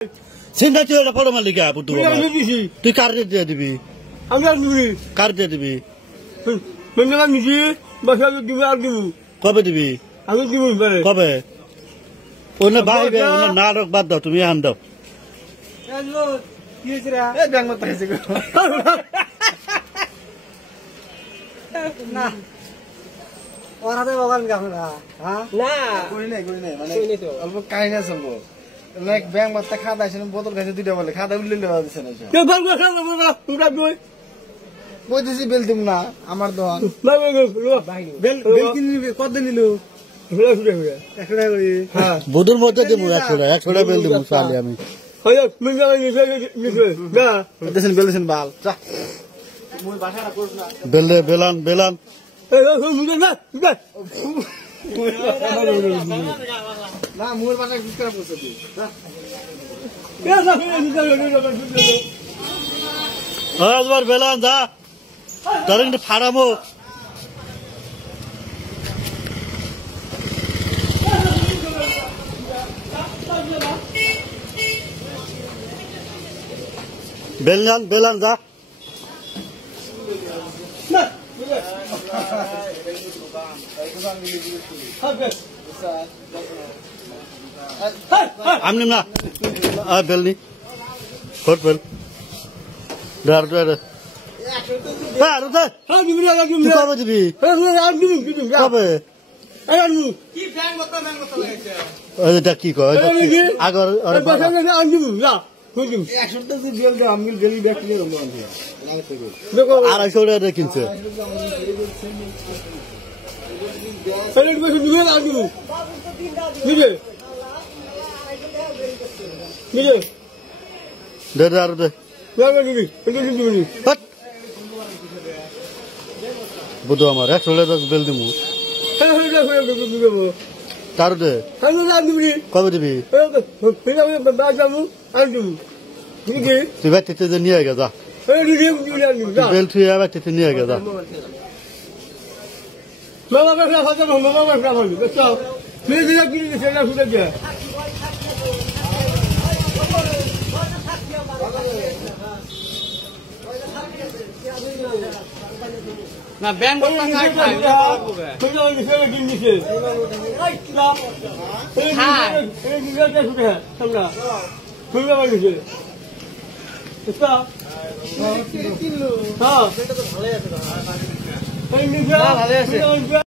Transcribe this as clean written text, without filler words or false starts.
চিন্তা তুই ওটা ফটো মারলি কে বুদ্ধু তুই কার দিয়ে দিবি কার দিয়ে দিবি কবে দিবি কবে ওনে ভাইবে ওনে নাটক বাদ দাও তুমি আন দাও না ওরাতে বগান গামরা হ্যাঁ না কই নাই মানে অল্প কাহিনী শুনবো লাইক ব্যাংক মাত্রা খাদা আছে বোতল খাইছে দুইটা বলে খাদা উল্লে দেওয়া দিছে না কে ভাল করে খাদা বলা তোমরা কই দিছি বেল দিম না আমার দোকান বেল কিনে নিবে কত নিলো 100 টাকা করে হ্যাঁ বুদুর মধ্যে দেবো 100 টাকা বেল দেবো সালে আমি হয়ো মিঙ্গা নিছে না দেন বেল দেন বাল যা মই বাসাটা করব না বেলান না মোর বাসা কি করে বসে তুই একবার বেলান যা তার একটু ফাড়াবো বেলান যা আমনি না বেলনি কোট বেল দাঁড় কবে দিবি কবে এটা কি কয় আগর আড়াইশো টাকা কিনছে বুধ আমার 100 টাকা বেল দিব তার দে কবে দিবি তুই বাচ্চাতে নিয়ে গে যা বেল তুই বাচ্চাতে নিয়ে গে যা না ব্যাংক ভালো আছে